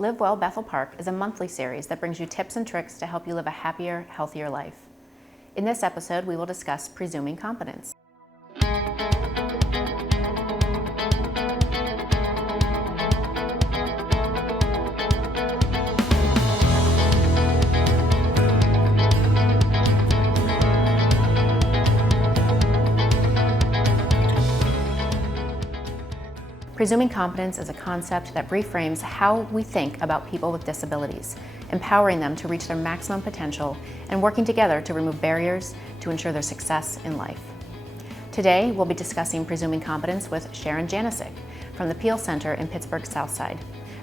Live Well Bethel Park is a monthly series that brings you tips and tricks to help you live a happier, healthier life. In this episode, we will discuss presuming competence. Presuming competence is a concept that reframes how we think about people with disabilities, empowering them to reach their maximum potential and working together to remove barriers to ensure their success in life. Today, we'll be discussing presuming competence with Sharon Janisic from the Peel Center in Pittsburgh Southside,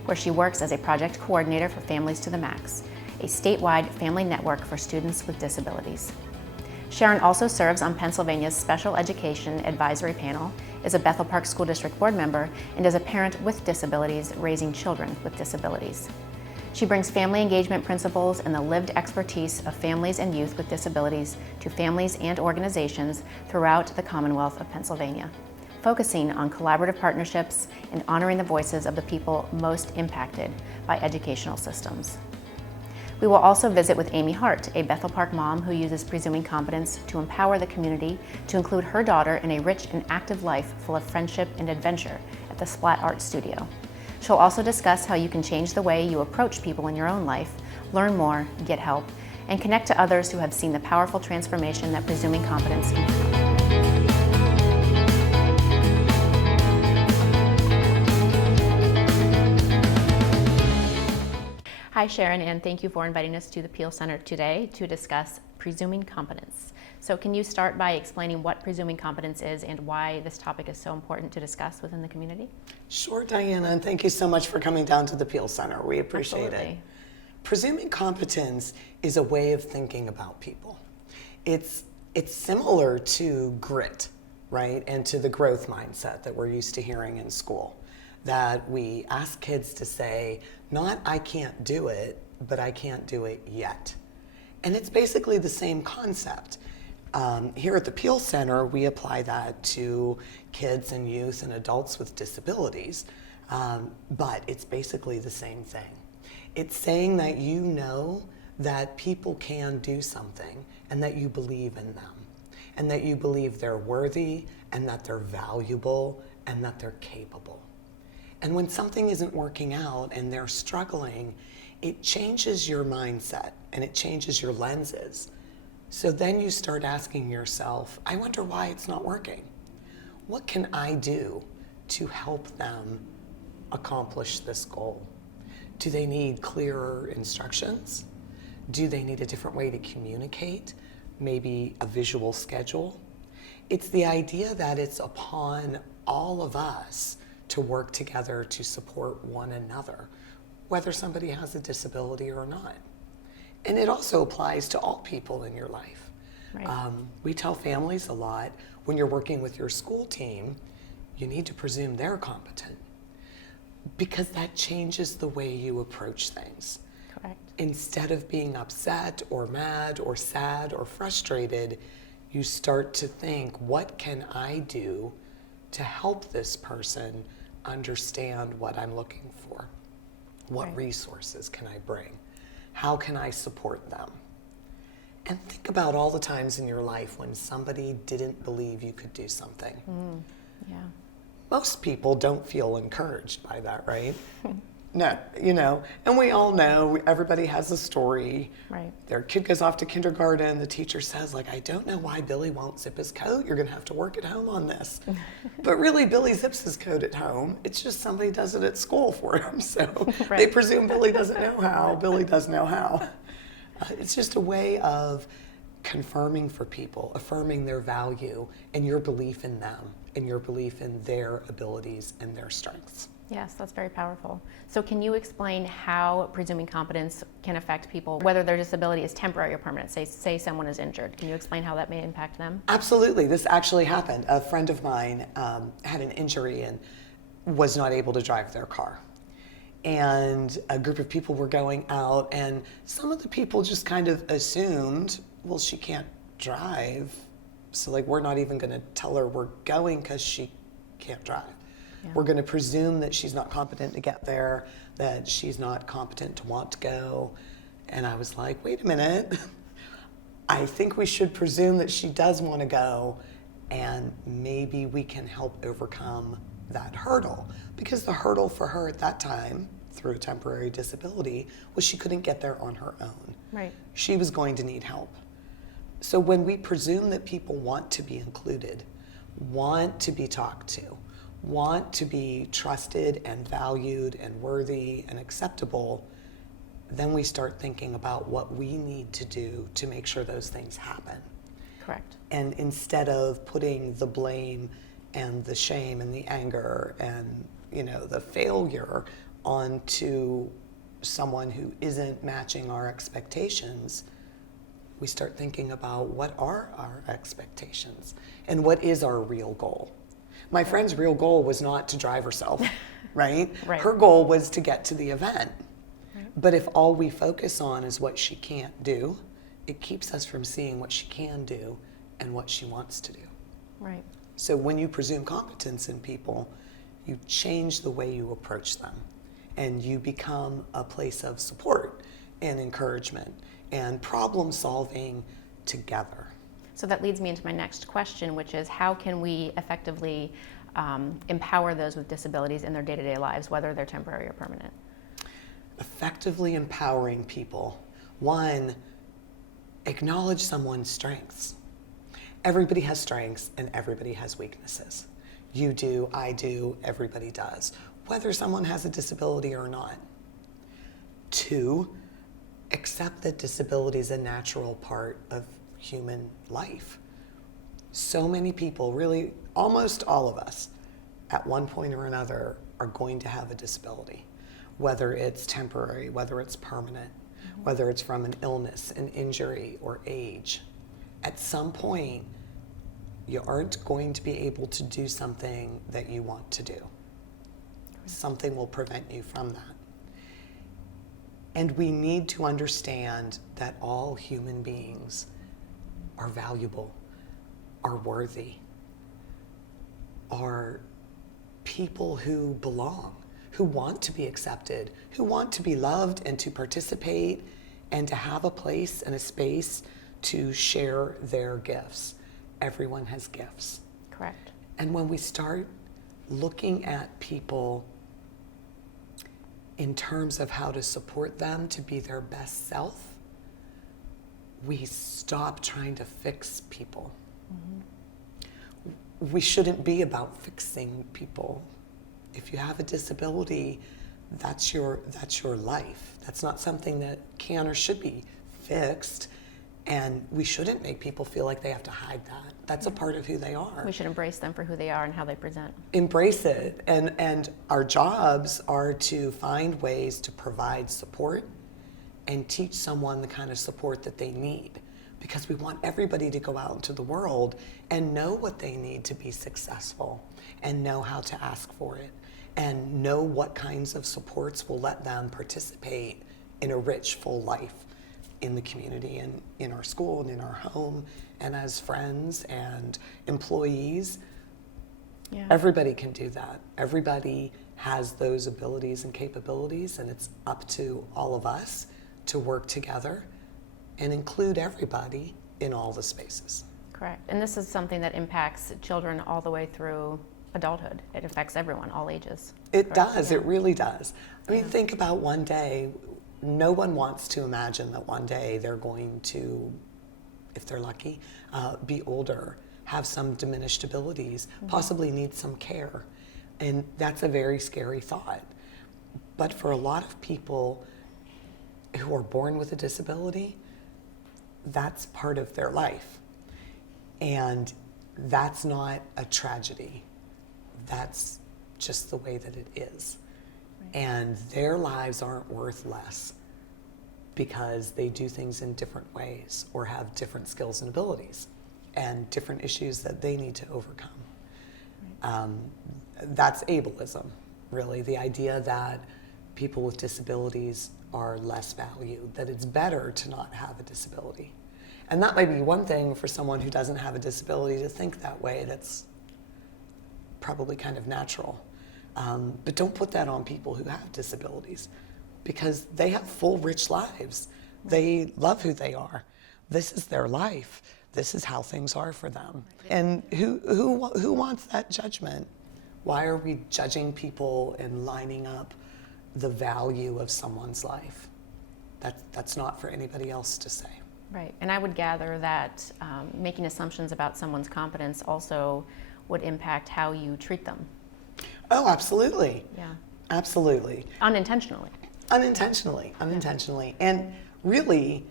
where she works as a project coordinator for Families to the Max, a statewide family network for students with disabilities. Sharon also serves on Pennsylvania's Special Education Advisory Panel, is a Bethel Park School District board member, and is a parent with disabilities raising children with disabilities. She brings family engagement principles and the lived expertise of families and youth with disabilities to families and organizations throughout the Commonwealth of Pennsylvania, focusing on collaborative partnerships and honoring the voices of the people most impacted by educational systems. We will also visit with Amy Hart, a Bethel Park mom who uses presuming competence to empower the community to include her daughter in a rich and active life full of friendship and adventure at the Splat Art Studio. She'll also discuss how you can change the way you approach people in your own life, learn more, get help, and connect to others who have seen the powerful transformation that presuming competence can have. Hi Sharon, and thank you for inviting us to the Peel Center today to discuss presuming competence. So can you start by explaining what presuming competence is and why this topic is so important to discuss within the community? Sure, Diana, and thank you so much for coming down to the Peel Center. We appreciate it. Presuming competence is a way of thinking about people. It's similar to grit, right, and to the growth mindset that we're used to hearing in school. That we ask kids to say, not I can't do it, but I can't do it yet. And it's basically the same concept. Here at the Peel Center, we apply that to kids and youth and adults with disabilities, but it's basically the same thing. It's saying that you know that people can do something and that you believe in them, and that you believe they're worthy and that they're valuable and that they're capable. And when something isn't working out and they're struggling, it changes your mindset and it changes your lenses. So then you start asking yourself, I wonder why it's not working. What can I do to help them accomplish this goal? Do they need clearer instructions? Do they need a different way to communicate? Maybe a visual schedule? It's the idea that it's upon all of us to work together to support one another, whether somebody has a disability or not. And it also applies to all people in your life. Right. We tell families a lot, when you're working with your school team, you need to presume they're competent, because that changes the way you approach things. Correct. Instead of being upset or mad or sad or frustrated, you start to think, what can I do to help this person understand what I'm looking for? What resources can I bring? How can I support them? And think about all the times in your life when somebody didn't believe you could do something. Yeah. Most people don't feel encouraged by that, right? No, and we all know, everybody has a story. Right. Their kid goes off to kindergarten, the teacher says, I don't know why Billy won't zip his coat. You're gonna have to work at home on this. But really, Billy zips his coat at home. It's just somebody does it at school for him. So right. They presume Billy doesn't know how, Billy does know how. It's just a way of confirming for people, affirming their value and your belief in them and your belief in their abilities and their strengths. Yes, that's very powerful. So can you explain how presuming competence can affect people, whether their disability is temporary or permanent? Say someone is injured. Can you explain how that may impact them? Absolutely. This actually happened. A friend of mine had an injury and was not able to drive their car. And a group of people were going out, and some of the people just kind of assumed, well, she can't drive, so we're not even going to tell her we're going because she can't drive. Yeah. We're going to presume that she's not competent to get there. that she's not competent to want to go. And I was like, wait a minute. I think we should presume that she does want to go, and maybe we can help overcome that hurdle. Because the hurdle for her at that time, through a temporary disability, was she couldn't get there on her own. Right. She was going to need help. So when we presume that people want to be included, want to be talked to, want to be trusted and valued and worthy and acceptable, then we start thinking about what we need to do to make sure those things happen. Correct. And instead of putting the blame and the shame and the anger and, the failure onto someone who isn't matching our expectations, we start thinking about what are our expectations and what is our real goal. My friend's real goal was not to drive herself, right? Right. Her goal was to get to the event. Right. But if all we focus on is what she can't do, it keeps us from seeing what she can do and what she wants to do. Right. So when you presume competence in people, you change the way you approach them, and you become a place of support and encouragement and problem solving together. So that leads me into my next question, which is how can we effectively empower those with disabilities in their day-to-day lives, whether they're temporary or permanent? Effectively empowering people. One, acknowledge someone's strengths. Everybody has strengths and everybody has weaknesses. You do, I do, everybody does, whether someone has a disability or not. Two, accept that disability is a natural part of human life. So many people, really almost all of us, at one point or another are going to have a disability, whether it's temporary, whether it's permanent, whether it's from an illness, an injury, or age. At some point, you aren't going to be able to do something that you want to do. Something will prevent you from that. And we need to understand that all human beings are valuable, are worthy, are people who belong, who want to be accepted, who want to be loved and to participate and to have a place and a space to share their gifts. Everyone has gifts. Correct. And when we start looking at people in terms of how to support them to be their best self, we stop trying to fix people. Mm-hmm. We shouldn't be about fixing people. If you have a disability, that's your life. That's not something that can or should be fixed. And we shouldn't make people feel like they have to hide that. That's a part of who they are. We should embrace them for who they are and how they present. Embrace it. And our jobs are to find ways to provide support and teach someone the kind of support that they need. Because we want everybody to go out into the world and know what they need to be successful and know how to ask for it and know what kinds of supports will let them participate in a rich, full life in the community and in our school and in our home and as friends and employees. Yeah. Everybody can do that. Everybody has those abilities and capabilities, and it's up to all of us to work together and include everybody in all the spaces. Correct. And this is something that impacts children all the way through adulthood. It affects everyone, all ages. It Correct? does. Yeah. It really does. I mean, think about one day. No one wants to imagine that one day they're going to, if they're lucky, be older, have some diminished abilities, possibly need some care. And that's a very scary thought. But for a lot of people who are born with a disability, that's part of their life. And that's not a tragedy. That's just the way that it is. And their lives aren't worth less because they do things in different ways or have different skills and abilities and different issues that they need to overcome. That's ableism, really, the idea that people with disabilities are less valued, that it's better to not have a disability. And that might be one thing for someone who doesn't have a disability to think that way. That's probably kind of natural. But don't put that on people who have disabilities, because they have full, rich lives. They love who they are. This is their life. This is how things are for them. And who wants that judgment? Why are we judging people and lining up the value of someone's life? That's not for anybody else to say. Right. And I would gather that making assumptions about someone's competence also would impact how you treat them. Oh, absolutely. Yeah. Absolutely. Unintentionally. Unintentionally. And really,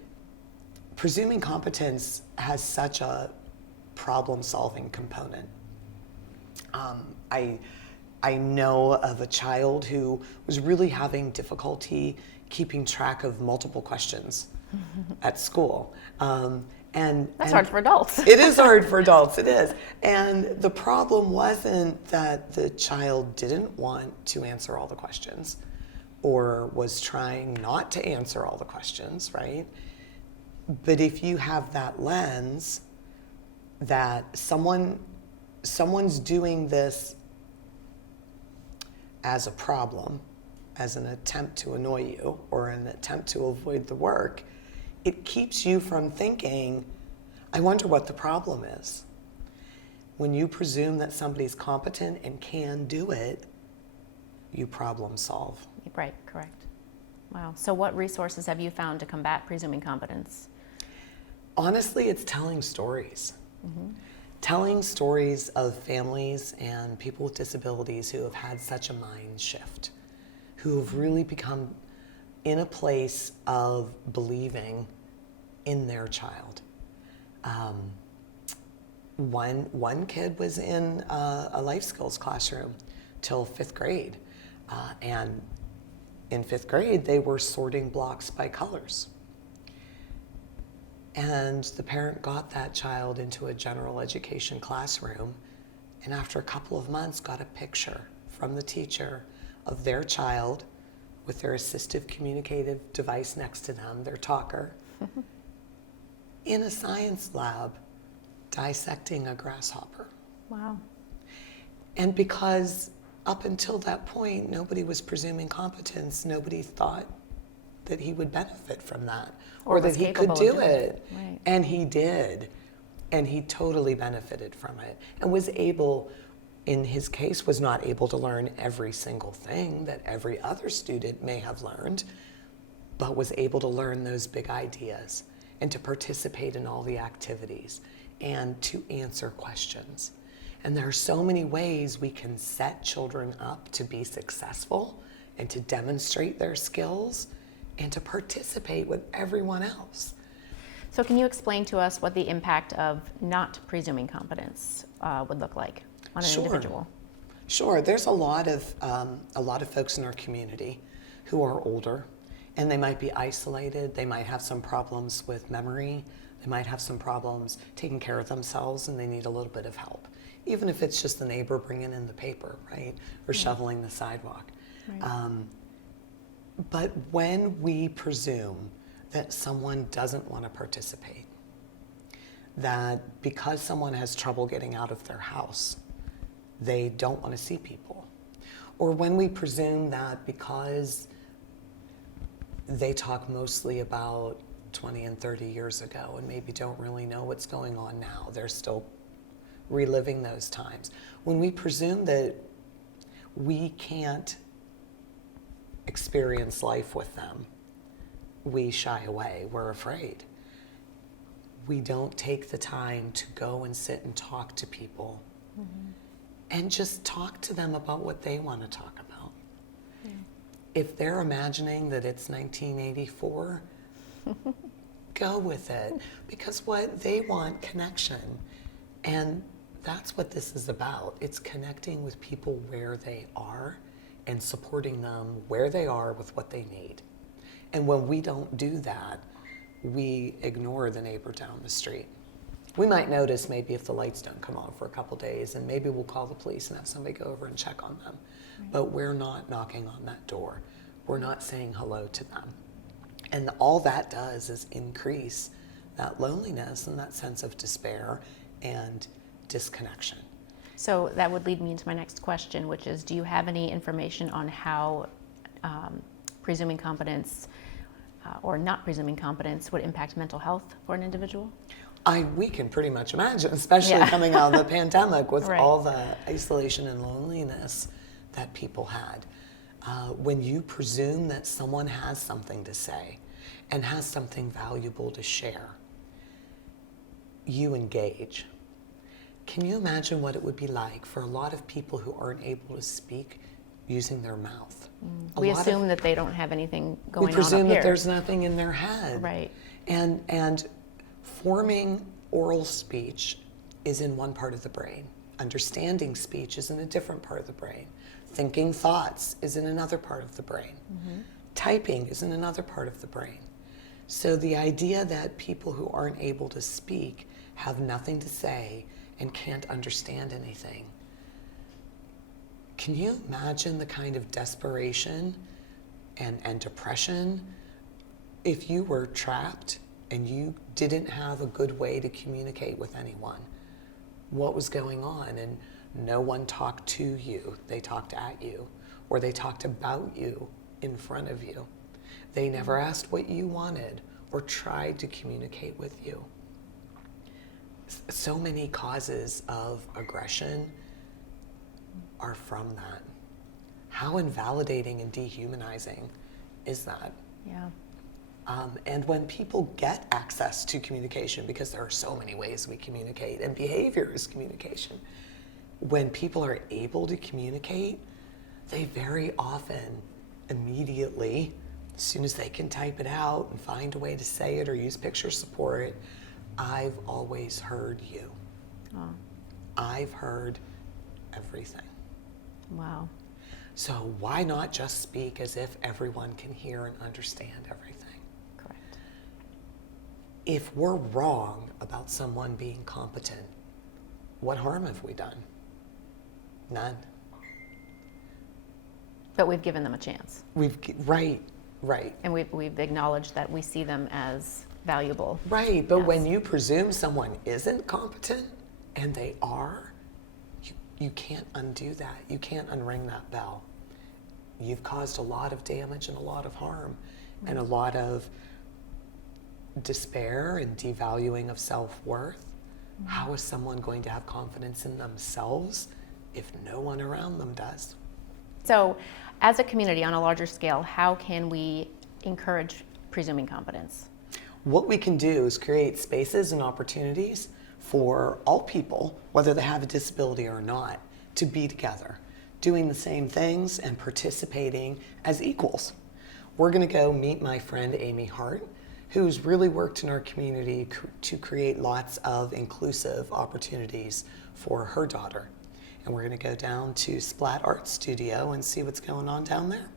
presuming competence has such a problem-solving component. I know of a child who was really having difficulty keeping track of multiple questions at school. That's hard for adults. It is hard for adults, it is. And the problem wasn't that the child didn't want to answer all the questions or was trying not to answer all the questions, right? But if you have that lens that someone's doing this as a problem, as an attempt to annoy you or an attempt to avoid the work, it keeps you from thinking, I wonder what the problem is. When you presume that somebody's competent and can do it, you problem solve. Right, correct. Wow. So what resources have you found to combat presuming competence? Honestly, it's telling stories. Mm-hmm. Telling stories of families and people with disabilities who have had such a mind shift, who have really become in a place of believing in their child. One kid was in a life skills classroom till 5th grade. And in 5th grade, they were sorting blocks by colors. And the parent got that child into a general education classroom, and after a couple of months got a picture from the teacher of their child with their assistive communicative device next to them, their talker, in a science lab dissecting a grasshopper. Wow. And because up until that point, nobody was presuming competence, nobody thought that he would benefit from that or that he could do it. Right. And he did. And he totally benefited from it and was able, in his case, was not able to learn every single thing that every other student may have learned, but was able to learn those big ideas and to participate in all the activities and to answer questions. And there are so many ways we can set children up to be successful and to demonstrate their skills and to participate with everyone else. So can you explain to us what the impact of not presuming competence would look like on an individual? Sure. There's a lot of folks in our community who are older, and they might be isolated. They might have some problems with memory. They might have some problems taking care of themselves, and they need a little bit of help, even if it's just the neighbor bringing in the paper, right, or shoveling the sidewalk. Right. But when we presume that someone doesn't want to participate, that because someone has trouble getting out of their house, they don't want to see people, or when we presume that because they talk mostly about 20 and 30 years ago and maybe don't really know what's going on now, they're still reliving those times. When we presume that we can't experience life with them, we shy away, we're afraid. We don't take the time to go and sit and talk to people and just talk to them about what they want to talk about. Yeah. If they're imagining that it's 1984, go with it, because what they want, connection. And that's what this is about. It's connecting with people where they are and supporting them where they are with what they need. And when we don't do that, we ignore the neighbor down the street. We might notice maybe if the lights don't come on for a couple days, and maybe we'll call the police and have somebody go over and check on them. Right. But we're not knocking on that door. We're not saying hello to them. And all that does is increase that loneliness and that sense of despair and disconnection. So that would lead me into my next question, which is, do you have any information on how presuming competence or not presuming competence would impact mental health for an individual? We can pretty much imagine, especially coming out of the pandemic with Right. all the isolation and loneliness that people had. When you presume that someone has something to say and has something valuable to share, you engage. Can you imagine what it would be like for a lot of people who aren't able to speak using their mouth? We assume that they don't have anything going on We up presume here. that there's nothing in their head. Right. And forming oral speech is in one part of the brain. Understanding speech is in a different part of the brain. Thinking thoughts is in another part of the brain. Typing is in another part of the brain. So the idea that people who aren't able to speak have nothing to say and can't understand anything. Can you imagine the kind of desperation and depression if you were trapped and you didn't have a good way to communicate with anyone? What was going on? And no one talked to you, they talked at you, or they talked about you in front of you. They never asked what you wanted or tried to communicate with you. So many causes of aggression are from that. How invalidating and dehumanizing is that? Yeah. And when people get access to communication, because there are so many ways we communicate, and behavior is communication, when people are able to communicate, they very often immediately, as soon as they can type it out and find a way to say it or use picture support, I've always heard you. Oh, I've heard everything. wow. So why not just speak as if everyone can hear and understand everything? Correct. If we're wrong about someone being competent, what harm have we done? None. But we've given them a chance. Right. And we've acknowledged that we see them as valuable. Right, but Yes. when you presume someone isn't competent and they are, you can't undo that. You can't unring that bell. You've caused a lot of damage and a lot of harm and a lot of despair and devaluing of self-worth. How is someone going to have confidence in themselves if no one around them does? So, as a community on a larger scale, how can we encourage presuming competence? What we can do is create spaces and opportunities for all people, whether they have a disability or not, to be together, doing the same things and participating as equals. We're going to go meet my friend Amy Hart, who's really worked in our community to create lots of inclusive opportunities for her daughter. And we're going to go down to Splat Art Studio and see what's going on down there.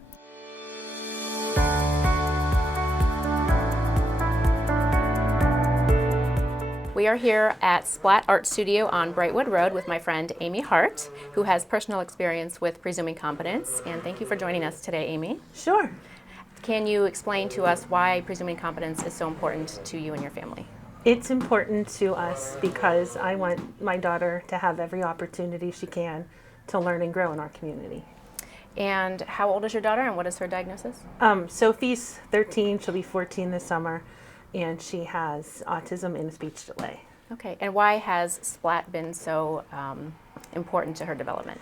We are here at Splat Art Studio on Brightwood Road with my friend Amy Hart, who has personal experience with presuming competence. And thank you for joining us today, Amy. Sure. Can you explain to us why presuming competence is so important to you and your family? It's important to us because I want my daughter to have every opportunity she can to learn and grow in our community. And how old is your daughter and what is her diagnosis? Sophie's 13, she'll be 14 this summer, and she has autism and a speech delay. Okay, and why has Splat been so important to her development?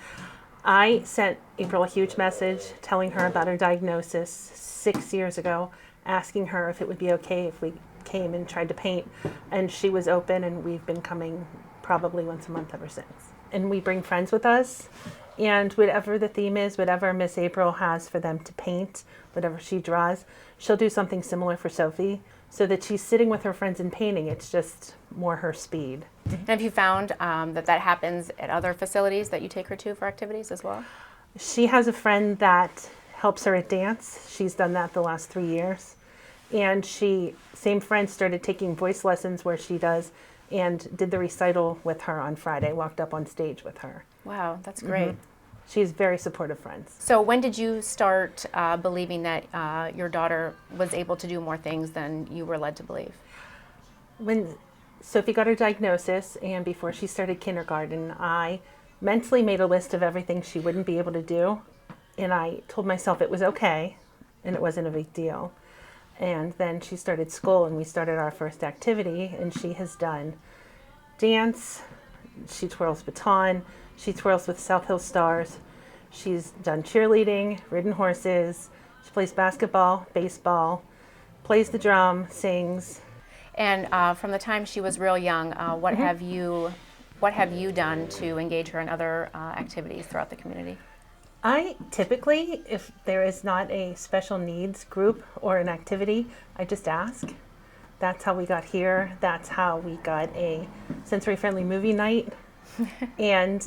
I sent April a huge message telling her about her diagnosis 6 years ago, asking her if it would be okay if we came and tried to paint, and she was open, and we've been coming probably once a month ever since. And we bring friends with us, and whatever the theme is, whatever Miss April has for them to paint, whatever she draws, she'll do something similar for Sophie, so that she's sitting with her friends and painting. It's just more her speed. And have you found that happens at other facilities that you take her to for activities as well? She has a friend that helps her at dance. She's done that the last 3 years. And same friend started taking voice lessons where she does, and did the recital with her on Friday, walked up on stage with her. Wow, that's great. She's very supportive friends. So when did you start believing that your daughter was able to do more things than you were led to believe? When Sophie got her diagnosis and before she started kindergarten, I mentally made a list of everything she wouldn't be able to do. And I told myself it was okay and it wasn't a big deal. And then she started school and we started our first activity, and she has done dance, she twirls baton, she twirls with South Hill Stars, she's done cheerleading, ridden horses, she plays basketball, baseball, plays the drum, sings. And from the time she was real young, what have you done to engage her in other activities throughout the community? I typically, if there is not a special needs group or an activity, I just ask. That's how we got here. That's how we got a sensory-friendly movie night and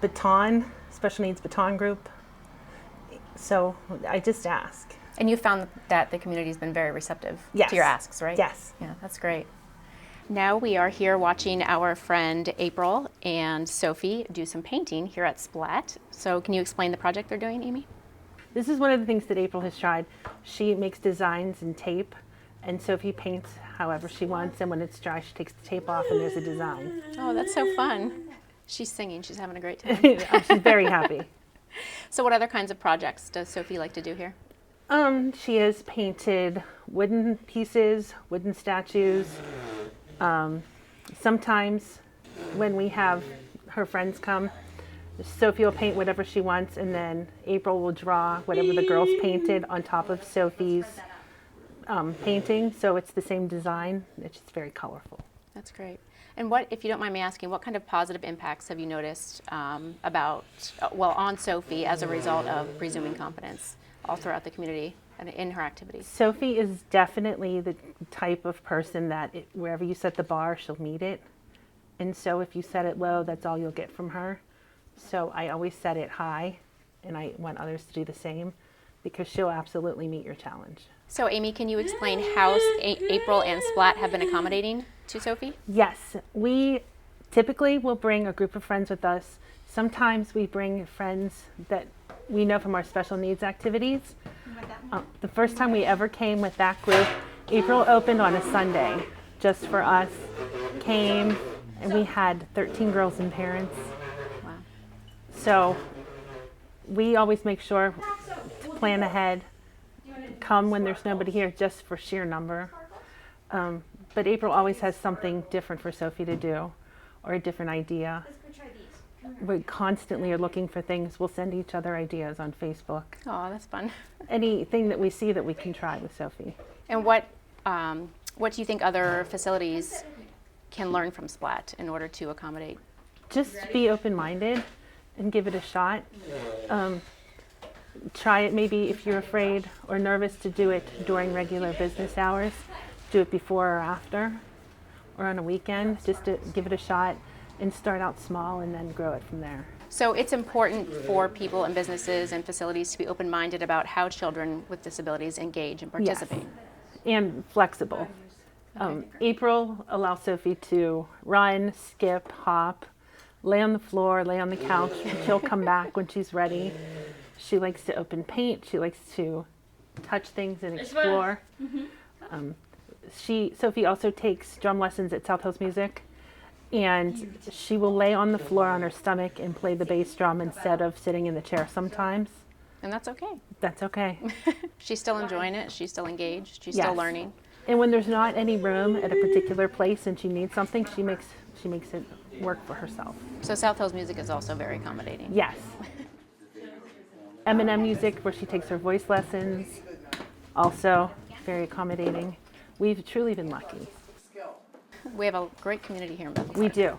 baton, special needs baton group. So I just ask. And you found that the community's been very receptive Yes. to your asks, right? Yes. Yeah, that's great. Now we are here watching our friend April and Sophie do some painting here at Splat. So can you explain the project they're doing, Amy? This is one of the things that April has tried. She makes designs in tape, and Sophie paints however she wants, and when it's dry, she takes the tape off and there's a design. Oh, that's so fun. She's singing. She's having a great time. She's very happy. So what other kinds of projects does Sophie like to do here? She has painted wooden pieces, wooden statues. Sometimes when we have her friends come, Sophie will paint whatever she wants, and then April will draw whatever the girls painted on top of Sophie's painting. So it's the same design. It's just very colorful. That's great. And what, if you don't mind me asking, what kind of positive impacts have you noticed on Sophie as a result of Resuming Confidence all throughout the community and in her activities? Sophie is definitely the type of person that wherever you set the bar, she'll meet it. And so if you set it low, that's all you'll get from her. So I always set it high, and I want others to do the same, because she'll absolutely meet your challenge. So Amy, can you explain how April and Splat have been accommodating to Sophie? Yes, we typically will bring a group of friends with us. Sometimes we bring friends that we know from our special needs activities. The first time we ever came with that group, April opened on a Sunday just for us, came, and we had 13 girls and parents. Wow. So we always make sure to plan ahead, come when there's nobody here just for sheer number. But April always has something different for Sophie to do, or a different idea. We constantly are looking for things. We'll send each other ideas on Facebook. Oh, that's fun. Anything that we see that we can try with Sophie. And what do you think other facilities can learn from Splat in order to accommodate? Just be open-minded and give it a shot. Try it maybe if you're afraid or nervous to do it during regular business hours. Do it before or after, or on a weekend, just to give it a shot and start out small and then grow it from there. So it's important for people and businesses and facilities to be open-minded about how children with disabilities engage and participate. Yes. And flexible. April allows Sophie to run, skip, hop, lay on the floor, lay on the couch. She'll come back when she's ready. She likes to open paint. She likes to touch things and explore. Sophie also takes drum lessons at South Hills Music, and she will lay on the floor on her stomach and play the bass drum instead of sitting in the chair sometimes. And that's okay. That's okay. She's still enjoying it. She's still engaged. She's still Yes. learning. And when there's not any room at a particular place and she needs something, she makes it work for herself. So South Hills Music is also very accommodating. Yes. M&M Music, where she takes her voice lessons, also very accommodating. We've truly been lucky. We have a great community here in Bethel. We do.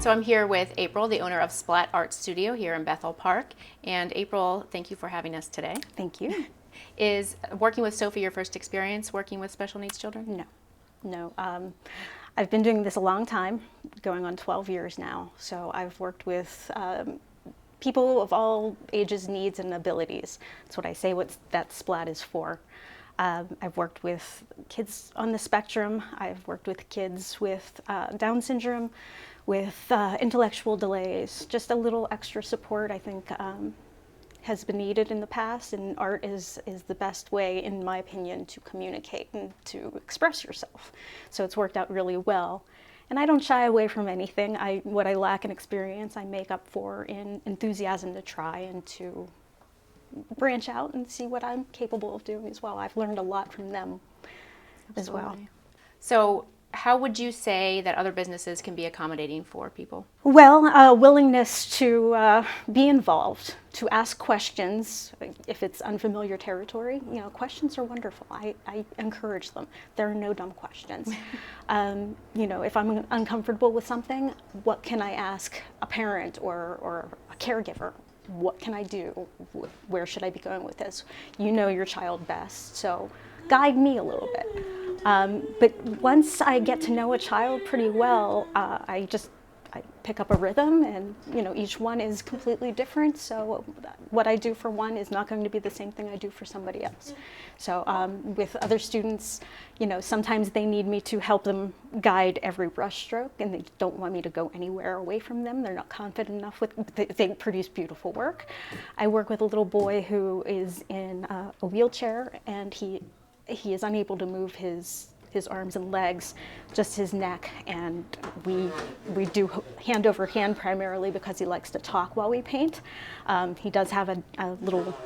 So I'm here with April, the owner of Splat Art Studio here in Bethel Park. And April, thank you for having us today. Thank you. Is working with Sophie your first experience working with special needs children? No. I've been doing this a long time, going on 12 years now. So I've worked with people of all ages, needs, and abilities. That's what I say that Splat is for. I've worked with kids on the spectrum. I've worked with kids with Down syndrome, with intellectual delays. Just a little extra support, I think, has been needed in the past, and art is the best way, in my opinion, to communicate and to express yourself. So it's worked out really well. And I don't shy away from anything. What I lack in experience, I make up for in enthusiasm to try and to branch out and see what I'm capable of doing as well. I've learned a lot from them as well. Absolutely. So how would you say that other businesses can be accommodating for people? Well, willingness to be involved, to ask questions if it's unfamiliar territory. You know, questions are wonderful. I encourage them. There are no dumb questions. You know, if I'm uncomfortable with something, what can I ask a parent or a caregiver? What can I do? Where should I be going with this? You know your child best, so guide me a little bit. But once I get to know a child pretty well, I pick up a rhythm, and you know, each one is completely different. So what I do for one is not going to be the same thing I do for somebody else. So with other students, you know, sometimes they need me to help them guide every brush stroke, and they don't want me to go anywhere away from them. They're not confident enough with. They produce beautiful work. I work with a little boy who is in a wheelchair, and he is unable to move his arms and legs, just his neck, and we do hand over hand primarily because he likes to talk while we paint. He does have a little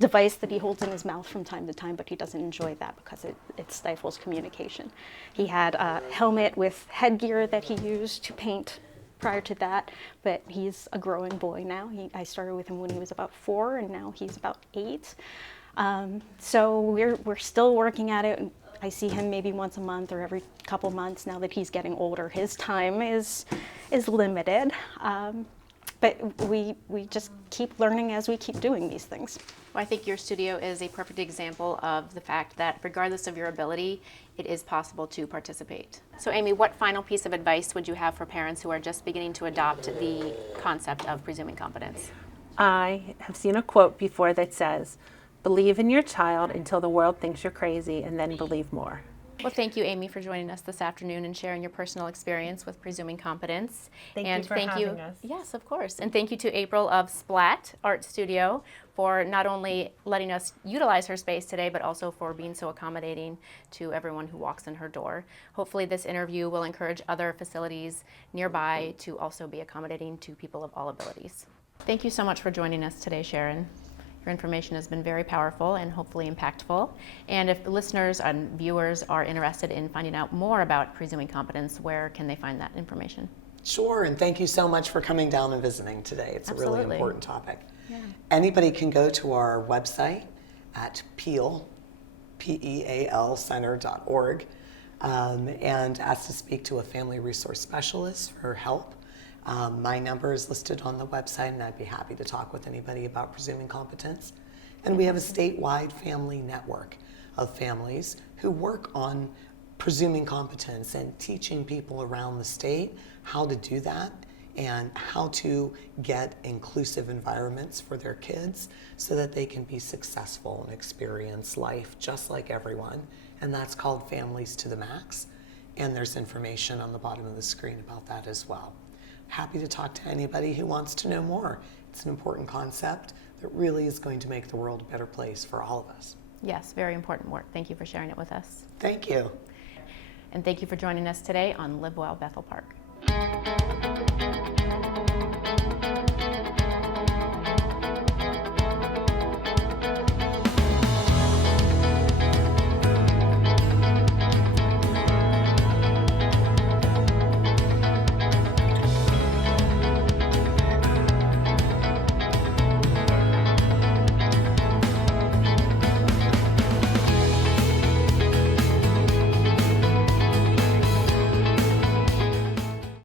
device that he holds in his mouth from time to time, but he doesn't enjoy that because it stifles communication. He had a helmet with headgear that he used to paint prior to that, but he's a growing boy now. I started with him when he was about 4, and now he's about 8. So we're still working at it. I see him maybe once a month or every couple months now that he's getting older. His time is limited, but we just keep learning as we keep doing these things. Well, I think your studio is a perfect example of the fact that regardless of your ability, it is possible to participate. So Amy, what final piece of advice would you have for parents who are just beginning to adopt the concept of presuming competence? I have seen a quote before that says, "Believe in your child until the world thinks you're crazy, and then believe more." Well, thank you, Amy, for joining us this afternoon and sharing your personal experience with presuming competence. Thank you for having us. Yes, of course. And thank you to April of Splat Art Studio for not only letting us utilize her space today, but also for being so accommodating to everyone who walks in her door. Hopefully this interview will encourage other facilities nearby to also be accommodating to people of all abilities. Thank you so much for joining us today, Sharon. Your information has been very powerful and hopefully impactful. And if listeners and viewers are interested in finding out more about presuming competence, where can they find that information? Sure, and thank you so much for coming down and visiting today. It's Absolutely. a really important topic. Yeah. Anybody can go to our website at PEAL, P-E-A-L center.org, and ask to speak to a family resource specialist for help. My number is listed on the website, and I'd be happy to talk with anybody about presuming competence. And we have a statewide family network of families who work on presuming competence and teaching people around the state how to do that and how to get inclusive environments for their kids so that they can be successful and experience life just like everyone. And that's called Families to the Max. And there's information on the bottom of the screen about that as well. Happy to talk to anybody who wants to know more. It's an important concept that really is going to make the world a better place for all of us. Yes, very important work. Thank you for sharing it with us. Thank you. And thank you for joining us today on Live Well Bethel Park.